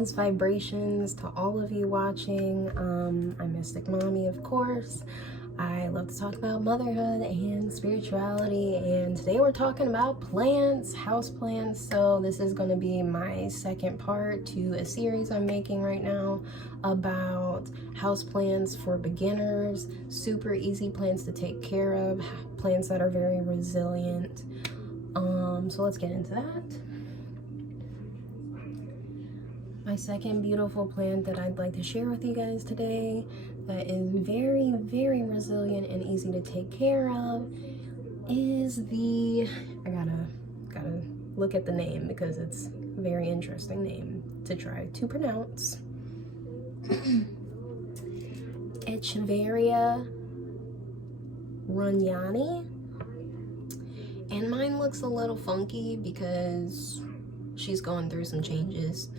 balanced vibrations to all of you watching. I'm Mystic Mommy, of course. I love to talk about motherhood and spirituality, and today we're talking about plants, houseplants. So this is going to be my second part to a series I'm making right now about houseplants for beginners, super easy plants to take care of, plants that are very resilient. So let's get into that. My second beautiful plant that I'd like to share with you guys today that is very, very resilient and easy to take care of is the, I gotta look at the name because it's a very interesting name to try to pronounce. Echeveria Runyonii. And mine looks a little funky because she's going through some changes.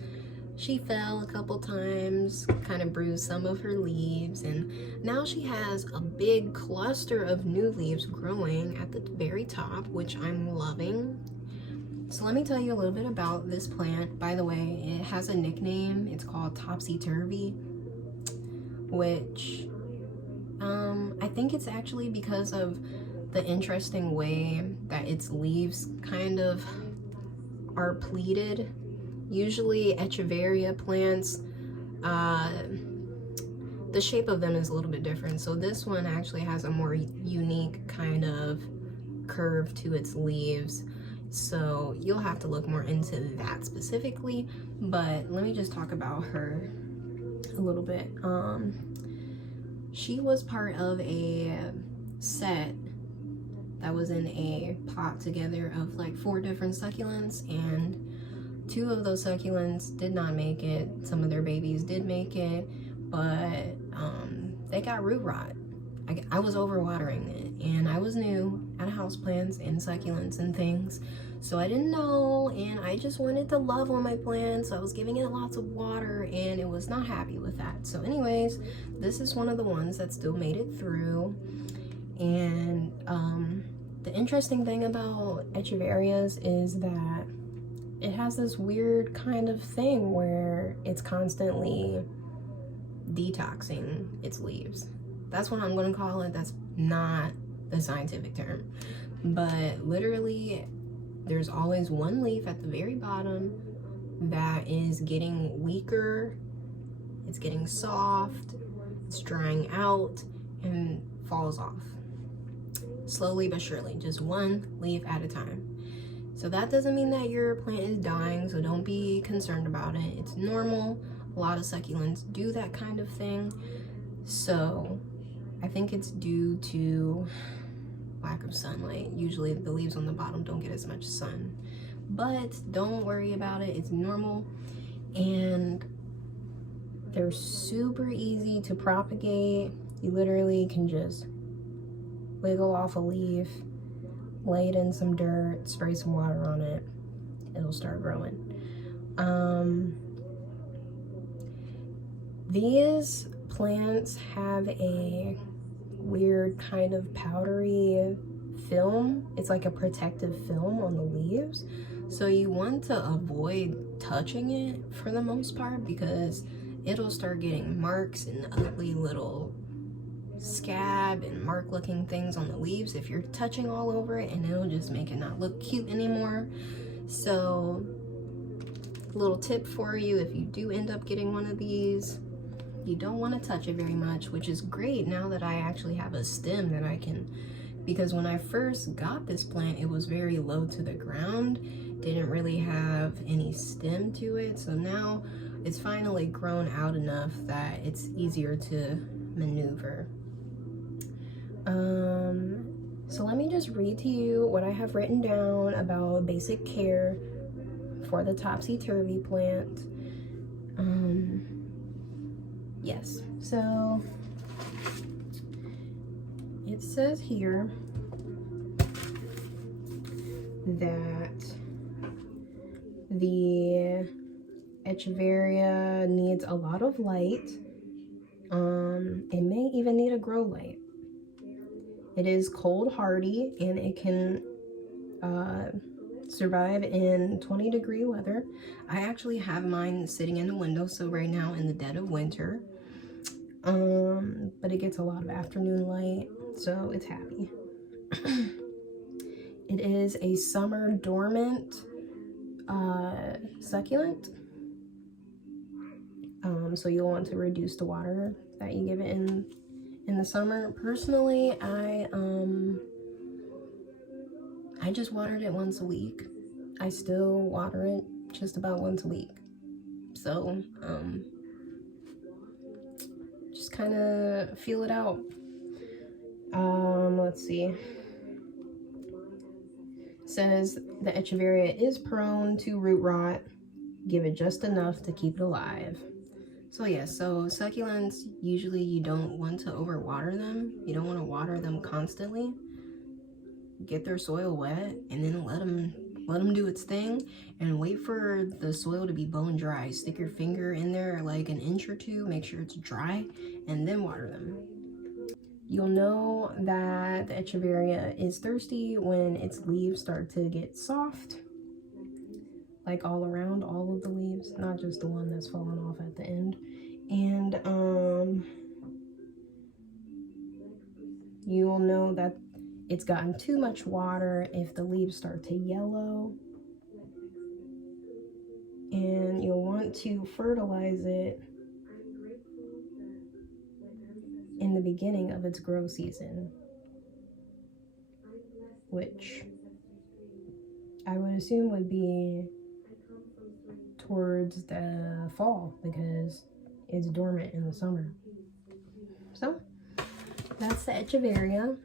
She fell a couple times, kind of bruised some of her leaves, and now she has a big cluster of new leaves growing at the very top, which I'm loving. So let me tell you a little bit about this plant. By the way, it has a nickname. It's called Topsy Turvy, which I think it's actually because of the interesting way that its leaves kind of are pleated. Usually Echeveria plants, the shape of them is a little bit different. So this one actually has a more unique kind of curve to its leaves. So you'll have to look more into that specifically, but let me just talk about her a little bit. She was part of a set that was in a pot together of like 4 different succulents, and 2 of those succulents did not make it. Some of their babies did make it, but they got root rot. I was overwatering it, and I was new at houseplants and succulents and things, so I didn't know, and I just wanted to love on my plants, so I was giving it lots of water, and it was not happy with that. So anyways, this is one of the ones that still made it through. And the interesting thing about Echeverias is that it has this weird kind of thing where it's constantly detoxing its leaves. That's what I'm going to call it. That's not the scientific term. But literally, there's always one leaf at the very bottom that is getting weaker. It's getting soft. It's drying out and falls off. Slowly but surely, just one leaf at a time. So that doesn't mean that your plant is dying, so don't be concerned about it. It's normal. A lot of succulents do that kind of thing. So I think it's due to lack of sunlight. Usually the leaves on the bottom don't get as much sun. But don't worry about it. It's normal. And they're super easy to propagate. You literally can just wiggle off a leaf, lay it in some dirt, spray some water on it, it'll start growing. These plants have a weird kind of powdery film. It's like a protective film on the leaves. So you want to avoid touching it for the most part because it'll start getting marks and ugly little scab and mark looking things on the leaves if you're touching all over it, and it'll just make it not look cute anymore. So little tip for you, if you do end up getting one of these, you don't want to touch it very much, which is great now that I actually have a stem that I can, because when I first got this plant it was very low to the ground, didn't really have any stem to it. So now it's finally grown out enough that it's easier to maneuver. So let me just read to you what I have written down about basic care for the Topsy Turvy plant. Yes, so it says here that the Echeveria needs a lot of light. It may even need a grow light. It is cold hardy, and it can survive in 20-degree weather. I actually have mine sitting in the window, so right now in the dead of winter. But it gets a lot of afternoon light, so it's happy. It is a summer dormant succulent. So you'll want to reduce the water that you give it in the summer. Personally, I just watered it once a week. I still water it just about once a week. So just kind of feel it out. Let's see. It says the Echeveria is prone to root rot. Give it just enough to keep it alive. So yeah, so succulents, usually you don't want to overwater them. You don't want to water them constantly. Get their soil wet and then let them do its thing, and wait for the soil to be bone dry. Stick your finger in there like an inch or two, make sure it's dry, and then water them. You'll know that the Echeveria is thirsty when its leaves start to get soft, like all around, all of the leaves, not just the one that's fallen off at the end. And you will know that it's gotten too much water if the leaves start to yellow. And you'll want to fertilize it in the beginning of its grow season, which I would assume would be towards the fall because it's dormant in the summer. So that's the Echeveria.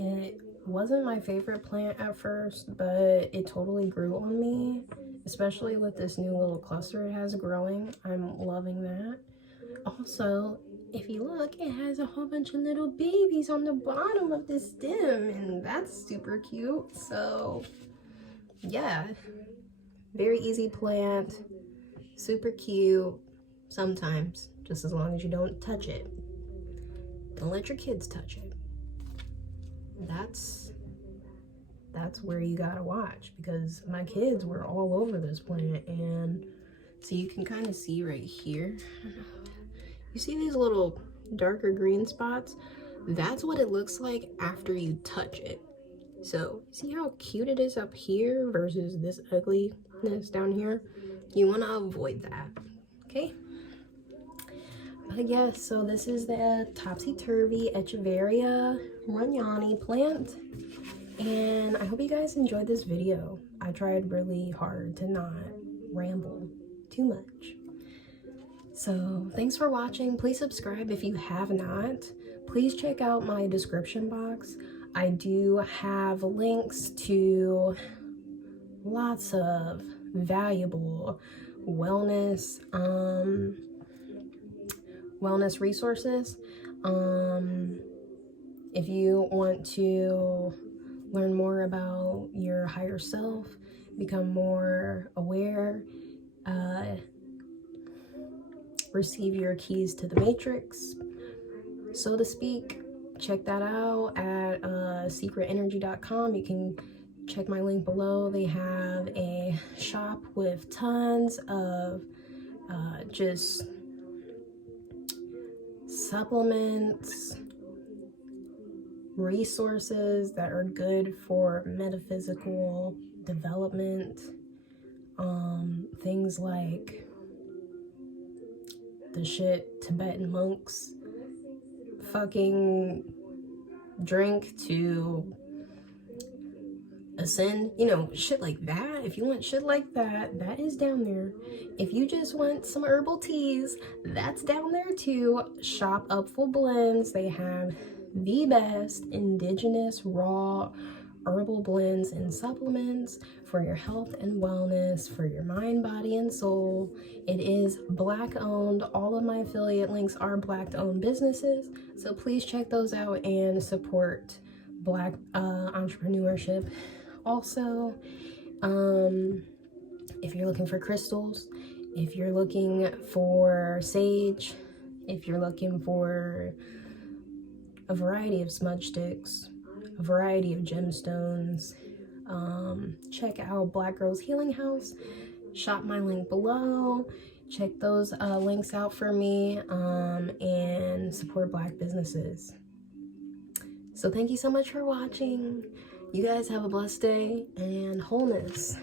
It wasn't my favorite plant at first, but it totally grew on me, especially with this new little cluster it has growing. I'm loving that. Also, if you look, it has a whole bunch of little babies on the bottom of the stem, and that's super cute. So yeah, very easy plant, super cute sometimes, just as long as you don't touch it. Don't let your kids touch it. That's where you gotta watch, because my kids were all over this plant. And so you can kind of see right here, you see these little darker green spots? That's what it looks like after you touch it. So see how cute it is up here versus this ugliness down here? You want to avoid that, okay? But yeah, so this is the Topsy Turvy Echeveria Runyonii plant, and I hope you guys enjoyed this video. I tried really hard to not ramble too much. So thanks for watching. Please subscribe if you have not. Please check out my description box. I do have links to lots of valuable wellness resources. If you want to learn more about your higher self, become more aware, receive your keys to the matrix, so to speak, check that out at secretenergy.com. You can check my link below. They have a shop with tons of just supplements, resources that are good for metaphysical development. Things like the shit Tibetan monks fucking drink to ascend, you know, shit like that. If you want shit like that, that is down there. If you just want some herbal teas, that's down there too. Shop Upful Blends. They have the best indigenous raw herbal blends and supplements for your health and wellness, for your mind, body, and soul. It is Black owned. All of my affiliate links are Black owned businesses, so please check those out and support Black entrepreneurship. Also, if you're looking for crystals, if you're looking for sage, if you're looking for a variety of smudge sticks, a variety of gemstones. Check out Black Girl's Healing House. Shop my link below. Check those links out for me, and support Black businesses. So thank you so much for watching. You guys have a blessed day, and wholeness.